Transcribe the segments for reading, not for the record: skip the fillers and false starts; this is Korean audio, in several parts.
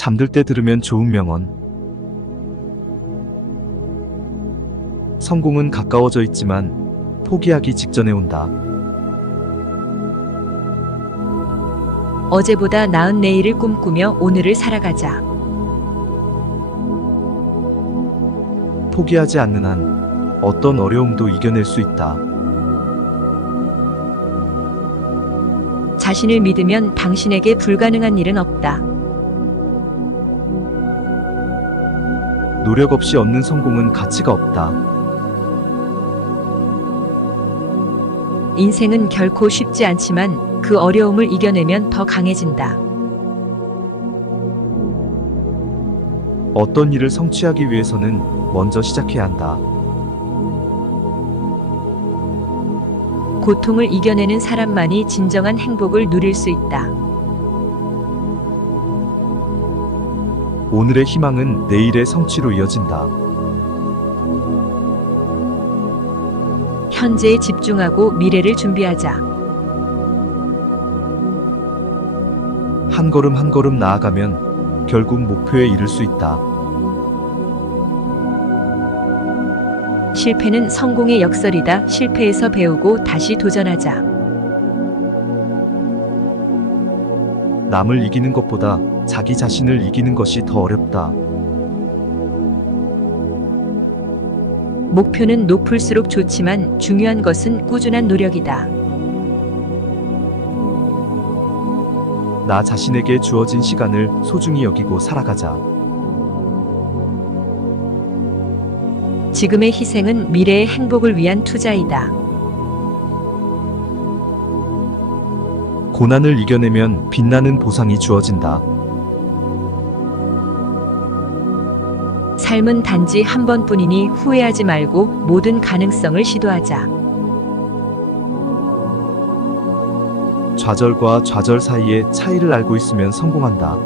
잠들 때 들으면 좋은 명언. 성공은 가까워져 있지만 포기하기 직전에 온다. 어제보다 나은 내일을 꿈꾸며 오늘을 살아가자. 포기하지 않는 한 어떤 어려움도 이겨낼 수 있다. 자신을 믿으면 당신에게 불가능한 일은 없다. 노력 없이 얻는 성공은 가치가 없다. 인생은 결코 쉽지 않지만 그 어려움을 이겨내면 더 강해진다. 어떤 일을 성취하기 위해서는 먼저 시작해야 한다. 고통을 이겨내는 사람만이 진정한 행복을 누릴 수 있다. 오늘의 희망은 내일의 성취로 이어진다. 현재에 집중하고 미래를 준비하자. 한 걸음 한 걸음 나아가면 결국 목표에 이를 수 있다. 실패는 성공의 역설이다. 실패에서 배우고 다시 도전하자. 남을 이기는 것보다 자기 자신을 이기는 것이 더 어렵다. 목표는 높을수록 좋지만 중요한 것은 꾸준한 노력이다. 나 자신에게 주어진 시간을 소중히 여기고 살아가자. 지금의 희생은 미래의 행복을 위한 투자이다. 고난을 이겨내면 빛나는 보상이 주어진다. 삶은 단지 한 번뿐이니 후회하지 말고 모든 가능성을 시도하자. 좌절과 좌절 사이의 차이를 알고 있으면 성공한다.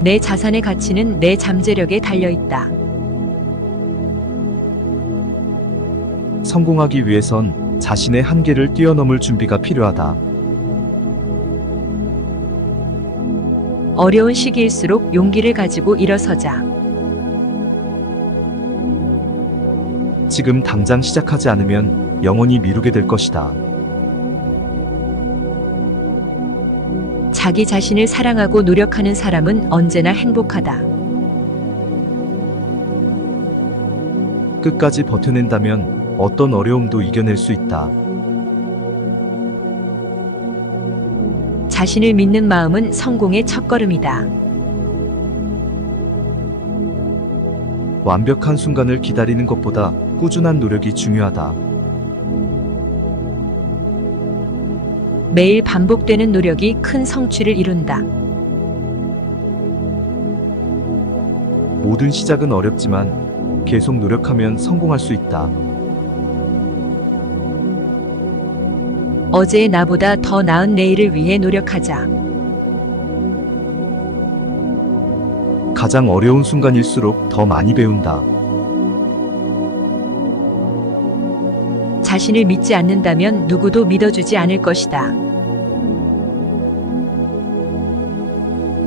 내 자산의 가치는 내 잠재력에 달려있다. 성공하기 위해선 자신의 한계를 뛰어넘을 준비가 필요하다. 어려운 시기일수록 용기를 가지고 일어서자. 지금 당장 시작하지 않으면 영원히 미루게 될 것이다. 자기 자신을 사랑하고 노력하는 사람은 언제나 행복하다. 끝까지 버텨낸다면 어떤 어려움도 이겨낼 수 있다. 자신을 믿는 마음은 성공의 첫걸음이다. 완벽한 순간을 기다리는 것보다 꾸준한 노력이 중요하다. 매일 반복되는 노력이 큰 성취를 이룬다. 모든 시작은 어렵지만 계속 노력하면 성공할 수 있다. 어제의 나보다 더 나은 내일을 위해 노력하자. 가장 어려운 순간일수록 더 많이 배운다. 자신을 믿지 않는다면 누구도 믿어주지 않을 것이다.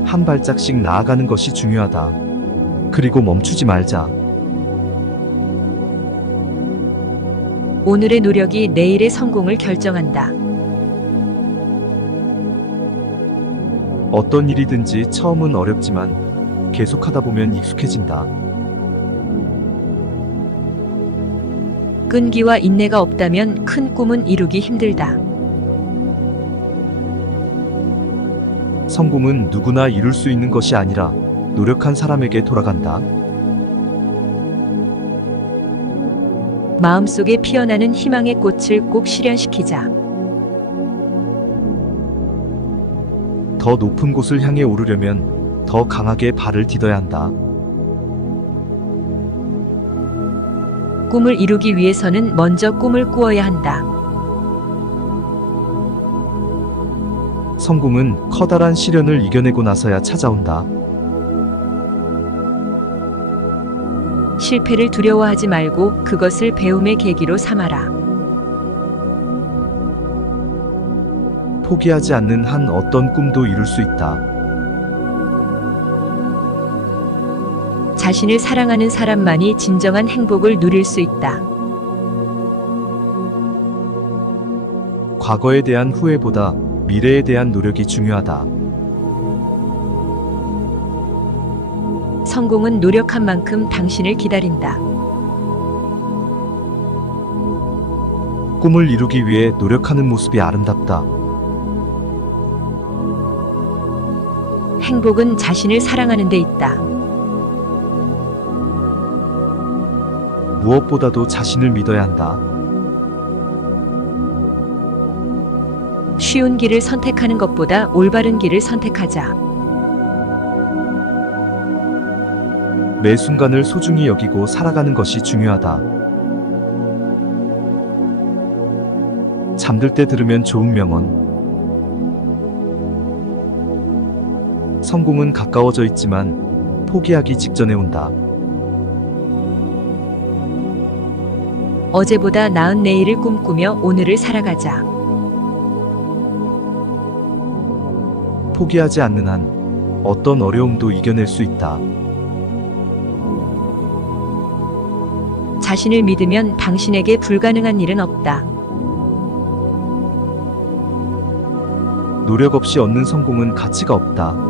한 발짝씩 나아가는 것이 중요하다. 그리고 멈추지 말자. 오늘의 노력이 내일의 성공을 결정한다. 어떤 일이든지 처음은 어렵지만 계속하다 보면 익숙해진다. 끈기와 인내가 없다면 큰 꿈은 이루기 힘들다. 성공은 누구나 이룰 수 있는 것이 아니라 노력한 사람에게 돌아간다. 마음속에 피어나는 희망의 꽃을 꼭 실현시키자. 더 높은 곳을 향해 오르려면 더 강하게 발을 디뎌야 한다. 꿈을 이루기 위해서는 먼저 꿈을 꾸어야 한다. 성공은 커다란 시련을 이겨내고 나서야 찾아온다. 실패를 두려워하지 말고 그것을 배움의 계기로 삼아라. 포기하지 않는 한 어떤 꿈도 이룰 수 있다. 자신을 사랑하는 사람만이 진정한 행복을 누릴 수 있다. 과거에 대한 후회보다 미래에 대한 노력이 중요하다. 성공은 노력한 만큼 당신을 기다린다. 꿈을 이루기 위해 노력하는 모습이 아름답다. 행복은 자신을 사랑하는 데 있다. 무엇보다도 자신을 믿어야 한다. 쉬운 길을 선택하는 것보다 올바른 길을 선택하자. 매 순간을 소중히 여기고 살아가는 것이 중요하다. 잠들 때 들으면 좋은 명언. 성공은 가까워져 있지만 포기하기 직전에 온다. 어제보다 나은 내일을 꿈꾸며 오늘을 살아가자. 포기하지 않는 한 어떤 어려움도 이겨낼 수 있다. 자신을 믿으면 당신에게 불가능한 일은 없다. 노력 없이 얻는 성공은 가치가 없다.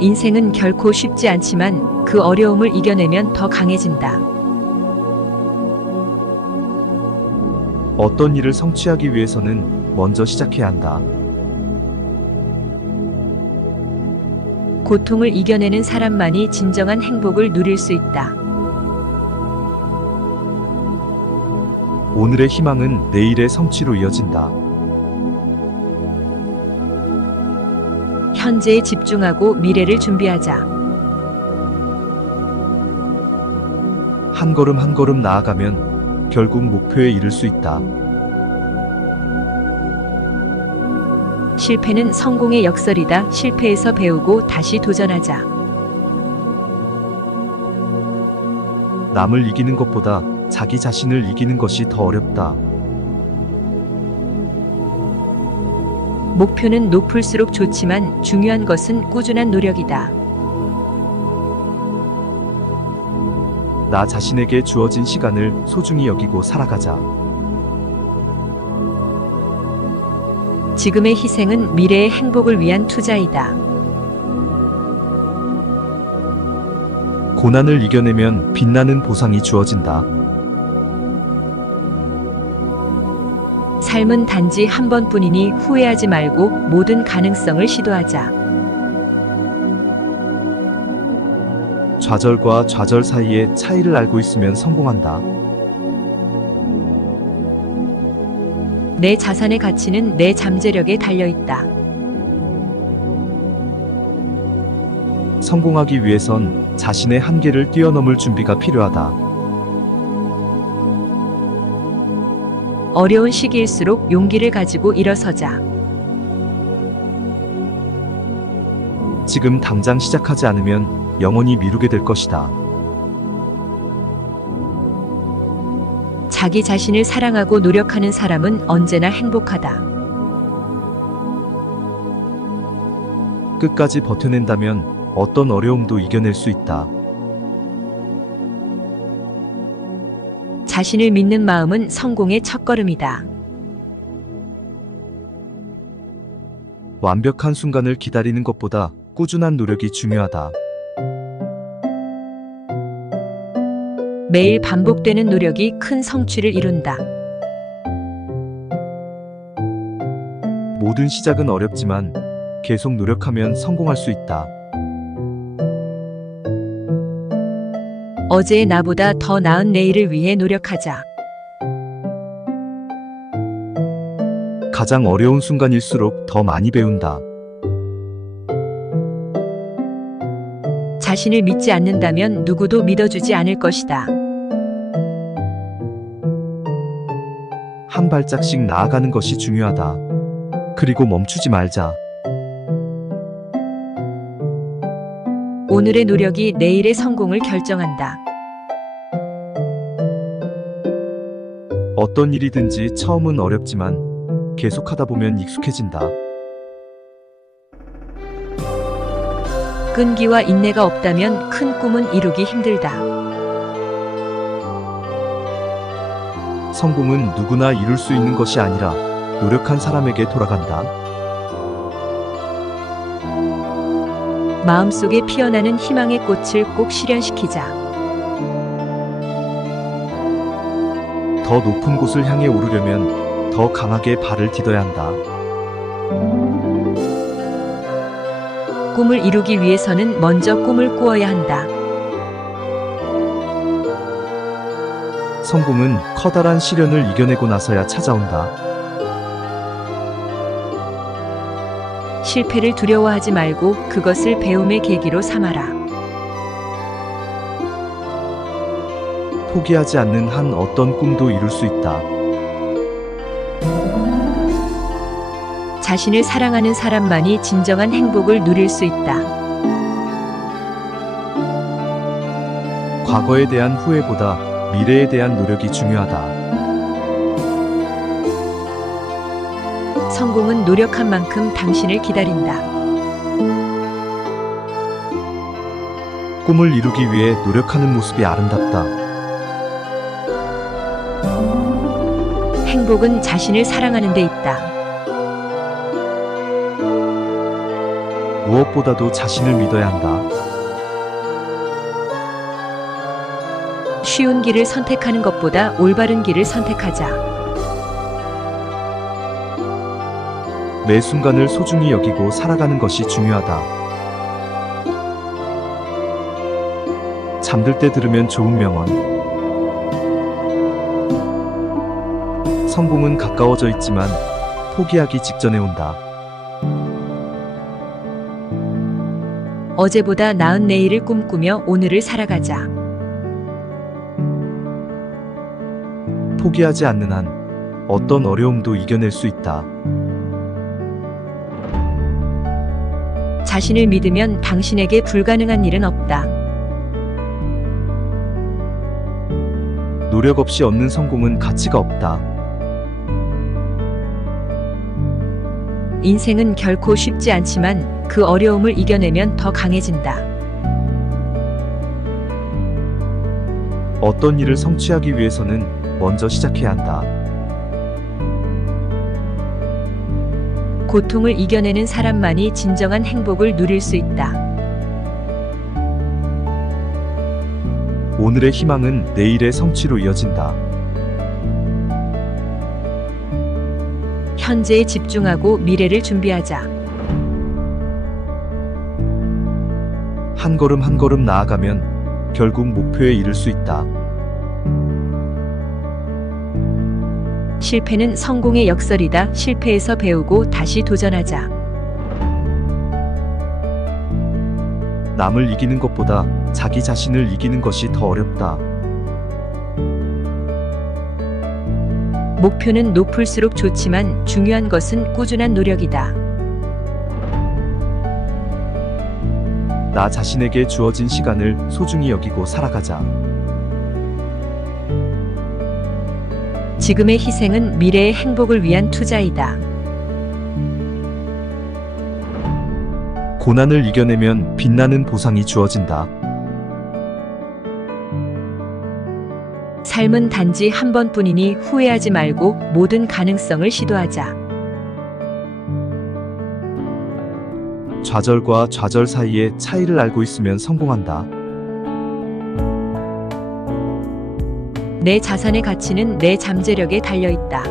인생은 결코 쉽지 않지만 그 어려움을 이겨내면 더 강해진다. 어떤 일을 성취하기 위해서는 먼저 시작해야 한다. 고통을 이겨내는 사람만이 진정한 행복을 누릴 수 있다. 오늘의 희망은 내일의 성취로 이어진다. 현재에 집중하고 미래를 준비하자. 한 걸음 한 걸음 나아가면 결국 목표에 이를 수 있다. 실패는 성공의 역설이다. 실패에서 배우고 다시 도전하자. 남을 이기는 것보다 자기 자신을 이기는 것이 더 어렵다. 목표는 높을수록 좋지만 중요한 것은 꾸준한 노력이다. 나 자신에게 주어진 시간을 소중히 여기고 살아가자. 지금의 희생은 미래의 행복을 위한 투자이다. 고난을 이겨내면 빛나는 보상이 주어진다. 삶은 단지 한 번뿐이니 후회하지 말고 모든 가능성을 시도하자. 좌절과 좌절 사이의 차이를 알고 있으면 성공한다. 내 자산의 가치는 내 잠재력에 달려있다. 성공하기 위해선 자신의 한계를 뛰어넘을 준비가 필요하다. 어려운 시기일수록 용기를 가지고 일어서자. 지금 당장 시작하지 않으면 영원히 미루게 될 것이다. 자기 자신을 사랑하고 노력하는 사람은 언제나 행복하다. 끝까지 버텨낸다면 어떤 어려움도 이겨낼 수 있다. 자신을 믿는 마음은 성공의 첫걸음이다. 완벽한 순간을 기다리는 것보다 꾸준한 노력이 중요하다. 매일 반복되는 노력이 큰 성취를 이룬다. 모든 시작은 어렵지만 계속 노력하면 성공할 수 있다. 어제의 나보다 더 나은 내일을 위해 노력하자. 가장 어려운 순간일수록 더 많이 배운다. 자신을 믿지 않는다면 누구도 믿어주지 않을 것이다. 한 발짝씩 나아가는 것이 중요하다. 그리고 멈추지 말자. 오늘의 노력이 내일의 성공을 결정한다. 어떤 일이든지 처음은 어렵지만 계속하다 보면 익숙해진다. 끈기와 인내가 없다면 큰 꿈은 이루기 힘들다. 성공은 누구나 이룰 수 있는 것이 아니라 노력한 사람에게 돌아간다. 마음속에 피어나는 희망의 꽃을 꼭 실현시키자. 더 높은 곳을 향해 오르려면 더 강하게 발을 디뎌야 한다. 꿈을 이루기 위해서는 먼저 꿈을 꾸어야 한다. 성공은 커다란 시련을 이겨내고 나서야 찾아온다. 실패를 두려워하지 말고 그것을 배움의 계기로 삼아라. 포기하지 않는 한 어떤 꿈도 이룰 수 있다. 자신을 사랑하는 사람만이 진정한 행복을 누릴 수 있다. 과거에 대한 후회보다 미래에 대한 노력이 중요하다. 성공은 노력한 만큼 당신을 기다린다. 꿈을 이루기 위해 노력하는 모습이 아름답다. 행복은 자신을 사랑하는 데 있다. 무엇보다도 자신을 믿어야 한다. 쉬운 길을 선택하는 것보다 올바른 길을 선택하자. 매 순간을 소중히 여기고 살아가는 것이 중요하다. 잠들 때 들으면 좋은 명언. 성공은 가까워져 있지만 포기하기 직전에 온다. 어제보다 나은 내일을 꿈꾸며 오늘을 살아가자. 포기하지 않는 한 어떤 어려움도 이겨낼 수 있다. 자신을 믿으면 당신에게 불가능한 일은 없다. 노력 없이 얻는 성공은 가치가 없다. 인생은 결코 쉽지 않지만 그 어려움을 이겨내면 더 강해진다. 어떤 일을 성취하기 위해서는 먼저 시작해야 한다. 고통을 이겨내는 사람만이 진정한 행복을 누릴 수 있다. 오늘의 희망은 내일의 성취로 이어진다. 현재에 집중하고 미래를 준비하자. 한 걸음 한 걸음 나아가면 결국 목표에 이를 수 있다. 실패는 성공의 역설이다. 실패에서 배우고 다시 도전하자. 남을 이기는 것보다 자기 자신을 이기는 것이 더 어렵다. 목표는 높을수록 좋지만 중요한 것은 꾸준한 노력이다. 나 자신에게 주어진 시간을 소중히 여기고 살아가자. 지금의 희생은 미래의 행복을 위한 투자이다. 고난을 이겨내면 빛나는 보상이 주어진다. 삶은 단지 한 번뿐이니 후회하지 말고 모든 가능성을 시도하자. 좌절과 좌절 사이의 차이를 알고 있으면 성공한다. 내 자산의 가치는 내 잠재력에 달려있다.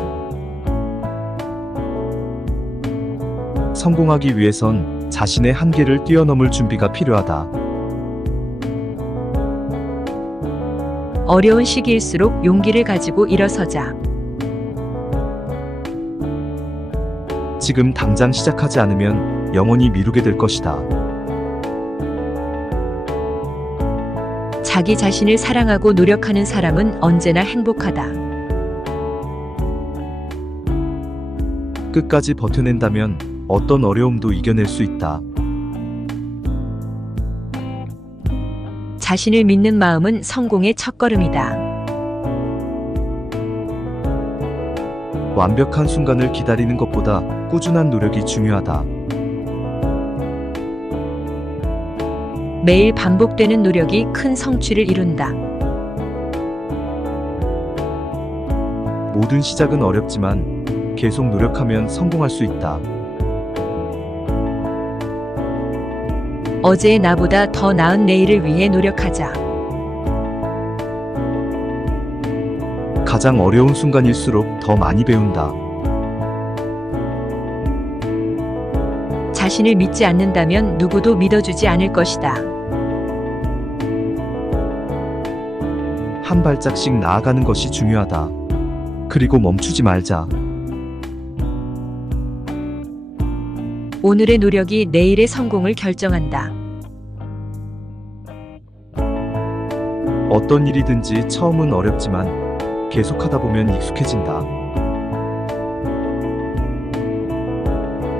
성공하기 위해선 자신의 한계를 뛰어넘을 준비가 필요하다. 어려운 시기일수록 용기를 가지고 일어서자. 지금 당장 시작하지 않으면 영원히 미루게 될 것이다. 자기 자신을 사랑하고 노력하는 사람은 언제나 행복하다. 끝까지 버텨낸다면 어떤 어려움도 이겨낼 수 있다. 자신을 믿는 마음은 성공의 첫걸음이다. 완벽한 순간을 기다리는 것보다 꾸준한 노력이 중요하다. 매일 반복되는 노력이 큰 성취를 이룬다. 모든 시작은 어렵지만 계속 노력하면 성공할 수 있다. 어제의 나보다 더 나은 내일을 위해 노력하자. 가장 어려운 순간일수록 더 많이 배운다. 자신을 믿지 않는다면 누구도 믿어주지 않을 것이다. 한 발짝씩 나아가는 것이 중요하다. 그리고 멈추지 말자. 오늘의 노력이 내일의 성공을 결정한다. 어떤 일이든지 처음은 어렵지만 계속하다 보면 익숙해진다.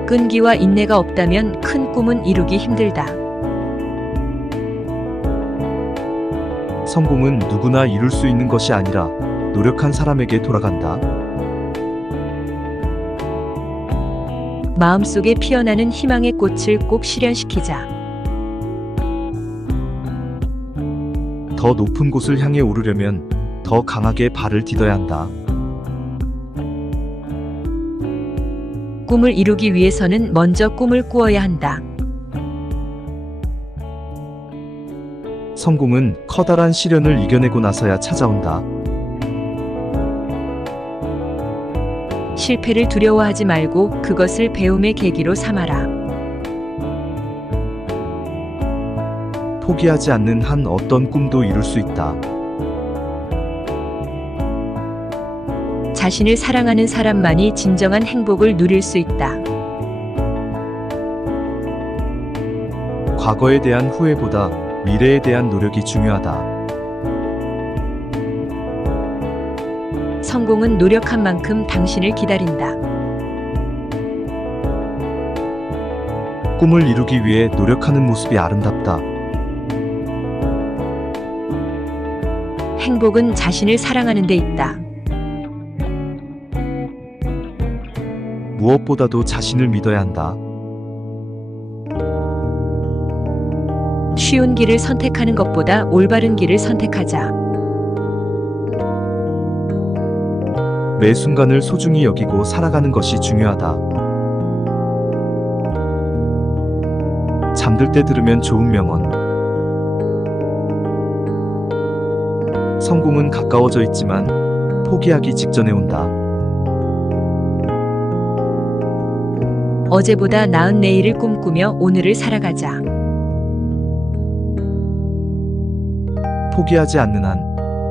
끈기와 인내가 없다면 큰 꿈은 이루기 힘들다. 성공은 누구나 이룰 수 있는 것이 아니라 노력한 사람에게 돌아간다. 마음속에 피어나는 희망의 꽃을 꼭 실현시키자. 더 높은 곳을 향해 오르려면 더 강하게 발을 디뎌야 한다. 꿈을 이루기 위해서는 먼저 꿈을 꾸어야 한다. 성공은 커다란 시련을 이겨내고 나서야 찾아온다. 실패를 두려워하지 말고 그것을 배움의 계기로 삼아라. 포기하지 않는 한 어떤 꿈도 이룰 수 있다. 자신을 사랑하는 사람만이 진정한 행복을 누릴 수 있다. 과거에 대한 후회보다 미래에 대한 노력이 중요하다. 성공은 노력한 만큼 당신을 기다린다. 꿈을 이루기 위해 노력하는 모습이 아름답다. 행복은 자신을 사랑하는 데 있다. 무엇보다도 자신을 믿어야 한다. 쉬운 길을 선택하는 것보다 올바른 길을 선택하자. 매 순간을 소중히 여기고 살아가는 것이 중요하다. 잠들 때 들으면 좋은 명언. 성공은 가까워져 있지만 포기하기 직전에 온다. 어제보다 나은 내일을 꿈꾸며 오늘을 살아가자. 포기하지 않는 한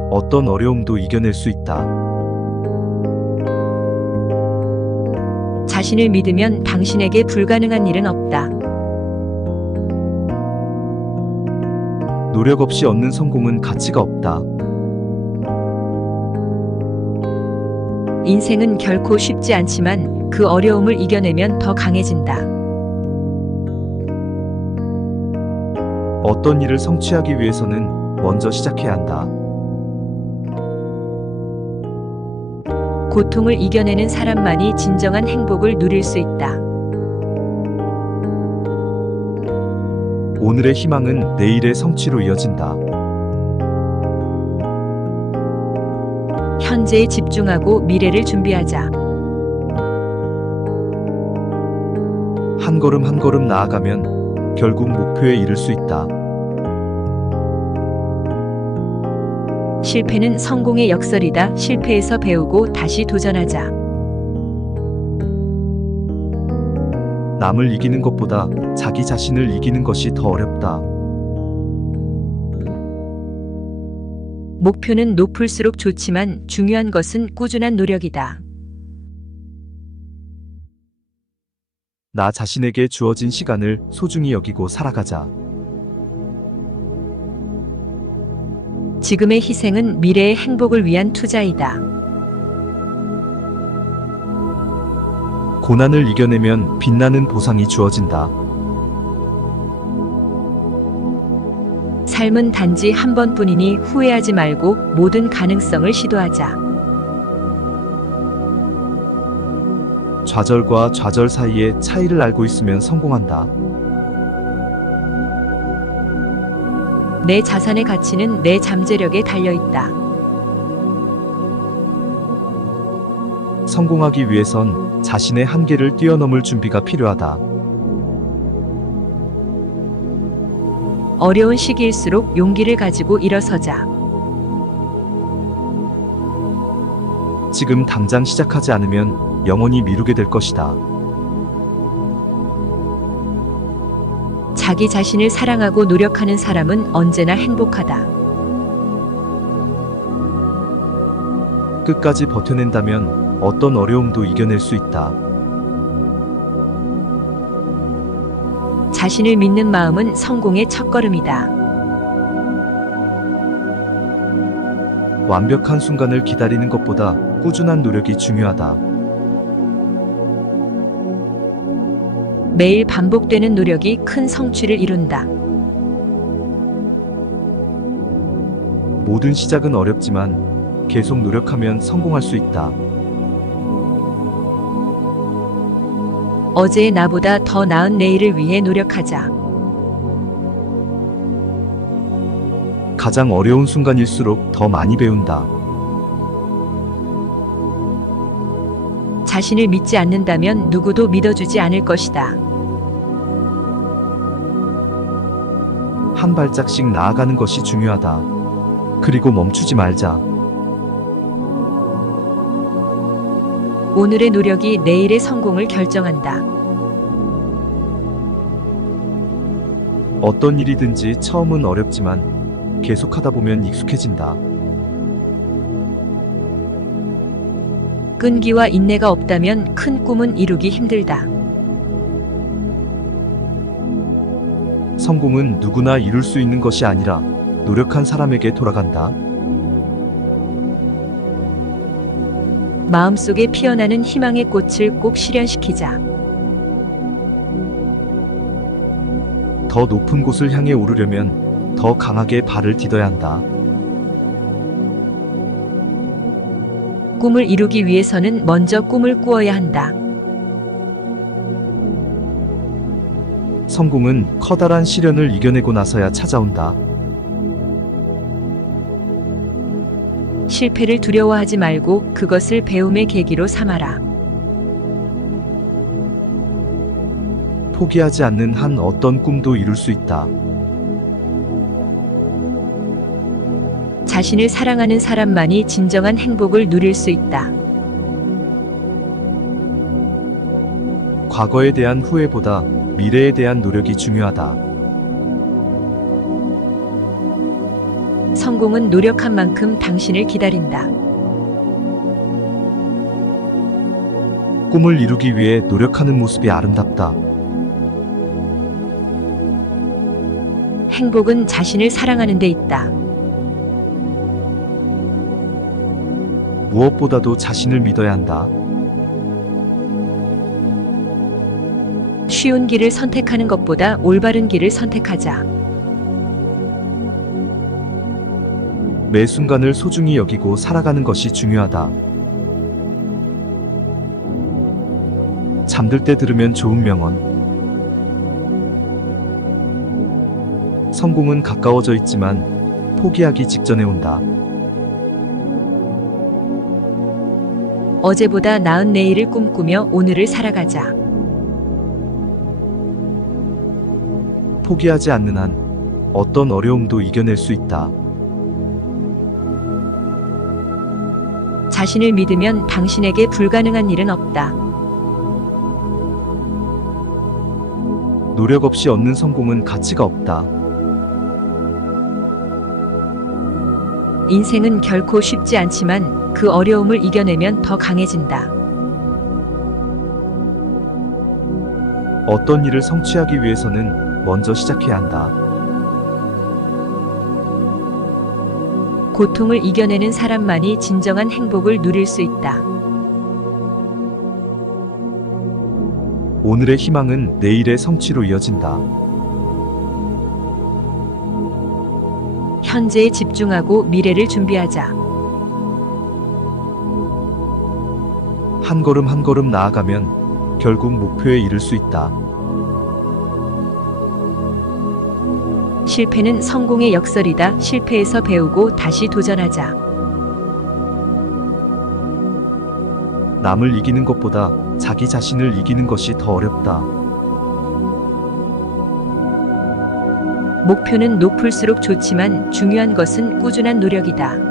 어떤 어려움도 이겨낼 수 있다. 자신을 믿으면 당신에게 불가능한 일은 없다. 노력 없이 얻는 성공은 가치가 없다. 인생은 결코 쉽지 않지만 그 어려움을 이겨내면 더 강해진다. 어떤 일을 성취하기 위해서는 먼저 시작해야 한다. 고통을 이겨내는 사람만이 진정한 행복을 누릴 수 있다. 오늘의 희망은 내일의 성취로 이어진다. 현재에 집중하고 미래를 준비하자. 한 걸음 한 걸음 나아가면 결국 목표에 이를 수 있다. 실패는 성공의 역설이다. 실패에서 배우고 다시 도전하자. 남을 이기는 것보다 자기 자신을 이기는 것이 더 어렵다. 목표는 높을수록 좋지만 중요한 것은 꾸준한 노력이다. 나 자신에게 주어진 시간을 소중히 여기고 살아가자. 지금의 희생은 미래의 행복을 위한 투자이다. 고난을 이겨내면 빛나는 보상이 주어진다. 삶은 단지 한 번뿐이니 후회하지 말고 모든 가능성을 시도하자. 좌절과 좌절 사이의 차이를 알고 있으면 성공한다. 내 자산의 가치는 내 잠재력에 달려 있다. 성공하기 위해선 자신의 한계를 뛰어넘을 준비가 필요하다. 어려운 시기일수록 용기를 가지고 일어서자. 지금 당장 시작하지 않으면 영원히 미루게 될 것이다. 자기 자신을 사랑하고 노력하는 사람은 언제나 행복하다. 끝까지 버텨낸다면 어떤 어려움도 이겨낼 수 있다. 자신을 믿는 마음은 성공의 첫걸음이다. 완벽한 순간을 기다리는 것보다 꾸준한 노력이 중요하다. 매일 반복되는 노력이 큰 성취를 이룬다. 모든 시작은 어렵지만 계속 노력하면 성공할 수 있다. 어제의 나보다 더 나은 내일을 위해 노력하자. 가장 어려운 순간일수록 더 많이 배운다. 자신을 믿지 않는다면 누구도 믿어주지 않을 것이다. 한 발짝씩 나아가는 것이 중요하다. 그리고 멈추지 말자. 오늘의 노력이 내일의 성공을 결정한다. 어떤 일이든지 처음은 어렵지만 계속하다 보면 익숙해진다. 끈기와 인내가 없다면 큰 꿈은 이루기 힘들다. 성공은 누구나 이룰 수 있는 것이 아니라 노력한 사람에게 돌아간다. 마음속에 피어나는 희망의 꽃을 꼭 실현시키자. 더 높은 곳을 향해 오르려면 더 강하게 발을 디뎌야 한다. 꿈을 이루기 위해서는 먼저 꿈을 꾸어야 한다. 성공은 커다란 시련을 이겨내고 나서야 찾아온다. 실패를 두려워하지 말고 그것을 배움의 계기로 삼아라. 포기하지 않는 한 어떤 꿈도 이룰 수 있다. 자신을 사랑하는 사람만이 진정한 행복을 누릴 수 있다. 과거에 대한 후회보다 미래에 대한 노력이 중요하다. 성공은 노력한 만큼 당신을 기다린다. 꿈을 이루기 위해 노력하는 모습이 아름답다. 행복은 자신을 사랑하는 데 있다. 무엇보다도 자신을 믿어야 한다. 쉬운 길을 선택하는 것보다 올바른 길을 선택하자. 매 순간을 소중히 여기고 살아가는 것이 중요하다. 잠들 때 들으면 좋은 명언. 성공은 가까워져 있지만 포기하기 직전에 온다. 어제보다 나은 내일을 꿈꾸며 오늘을 살아가자. 포기하지 않는 한 어떤 어려움도 이겨낼 수 있다. 자신을 믿으면 당신에게 불가능한 일은 없다. 노력 없이 얻는 성공은 가치가 없다. 인생은 결코 쉽지 않지만 그 어려움을 이겨내면 더 강해진다. 어떤 일을 성취하기 위해서는 먼저 시작해야 한다. 고통을 이겨내는 사람만이 진정한 행복을 누릴 수 있다. 오늘의 희망은 내일의 성취로 이어진다. 현재에 집중하고 미래를 준비하자. 한 걸음 한 걸음 나아가면 결국 목표에 이를 수 있다. 실패는 성공의 역설이다. 실패에서 배우고 다시 도전하자. 남을 이기는 것보다 자기 자신을 이기는 것이 더 어렵다. 목표는 높을수록 좋지만 중요한 것은 꾸준한 노력이다.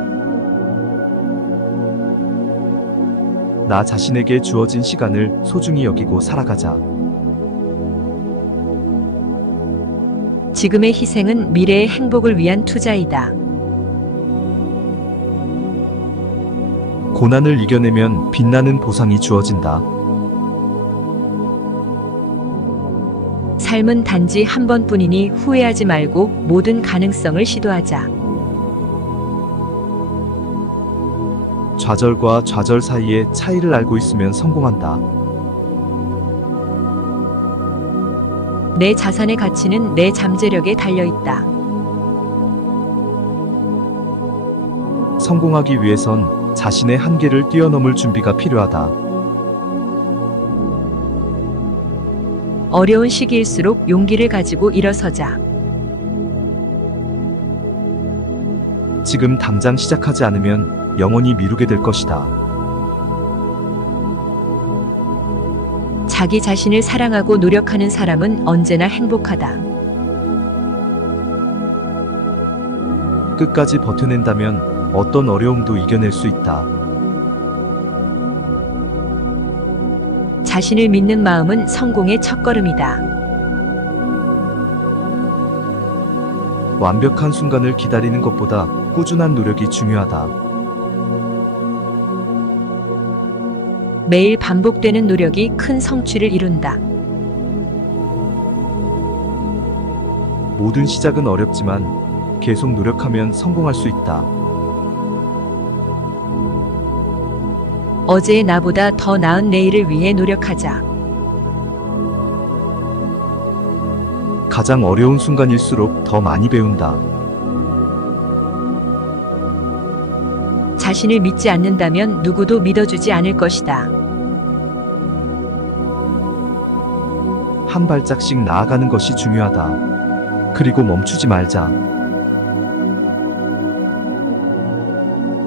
나 자신에게 주어진 시간을 소중히 여기고 살아가자. 지금의 희생은 미래의 행복을 위한 투자이다. 고난을 이겨내면 빛나는 보상이 주어진다. 삶은 단지 한 번뿐이니 후회하지 말고 모든 가능성을 시도하자. 좌절과 좌절 사이의 차이를 알고 있으면 성공한다. 내 자산의 가치는 내 잠재력에 달려있다. 성공하기 위해선 자신의 한계를 뛰어넘을 준비가 필요하다. 어려운 시기일수록 용기를 가지고 일어서자. 지금 당장 시작하지 않으면 영원히 미루게 될 것이다. 자기 자신을 사랑하고 노력하는 사람은 언제나 행복하다. 끝까지 버텨낸다면 어떤 어려움도 이겨낼 수 있다. 자신을 믿는 마음은 성공의 첫걸음이다. 완벽한 순간을 기다리는 것보다 꾸준한 노력이 중요하다. 매일 반복되는 노력이 큰 성취를 이룬다. 모든 시작은 어렵지만 계속 노력하면 성공할 수 있다. 어제의 나보다 더 나은 내일을 위해 노력하자. 가장 어려운 순간일수록 더 많이 배운다. 자신을 믿지 않는다면 누구도 믿어주지 않을 것이다. 한 발짝씩 나아가는 것이 중요하다. 그리고 멈추지 말자.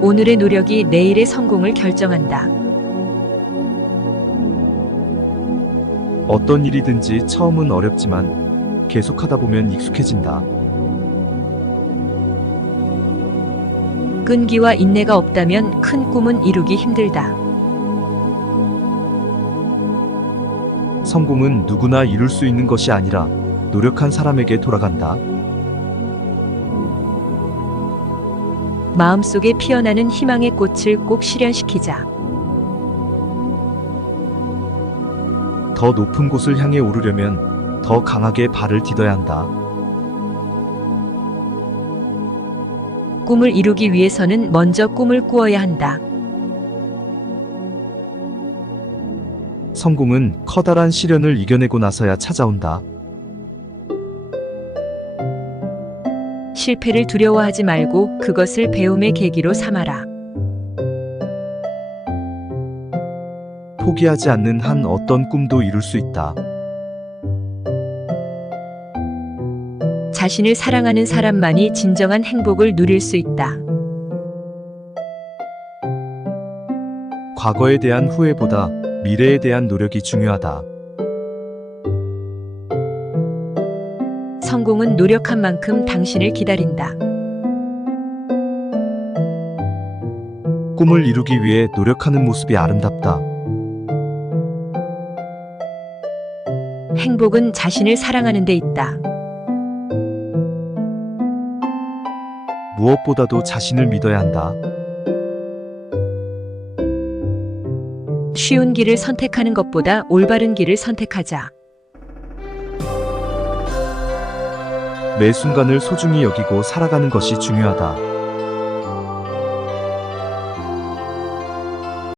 오늘의 노력이 내일의 성공을 결정한다. 어떤 일이든지 처음은 어렵지만 계속하다 보면 익숙해진다. 끈기와 인내가 없다면 큰 꿈은 이루기 힘들다. 성공은 누구나 이룰 수 있는 것이 아니라 노력한 사람에게 돌아간다. 마음속에 피어나는 희망의 꽃을 꼭 실현시키자. 더 높은 곳을 향해 오르려면 더 강하게 발을 디뎌야 한다. 꿈을 이루기 위해서는 먼저 꿈을 꾸어야 한다. 성공은 커다란 시련을 이겨내고 나서야 찾아온다. 실패를 두려워하지 말고 그것을 배움의 계기로 삼아라. 포기하지 않는 한 어떤 꿈도 이룰 수 있다. 자신을 사랑하는 사람만이 진정한 행복을 누릴 수 있다. 과거에 대한 후회보다 미래에 대한 노력이 중요하다. 성공은 노력한 만큼 당신을 기다린다. 꿈을 이루기 위해 노력하는 모습이 아름답다. 행복은 자신을 사랑하는 데 있다. 무엇보다도 자신을 믿어야 한다. 쉬운 길을 선택하는 것보다 올바른 길을 선택하자. 매 순간을 소중히 여기고 살아가는 것이 중요하다.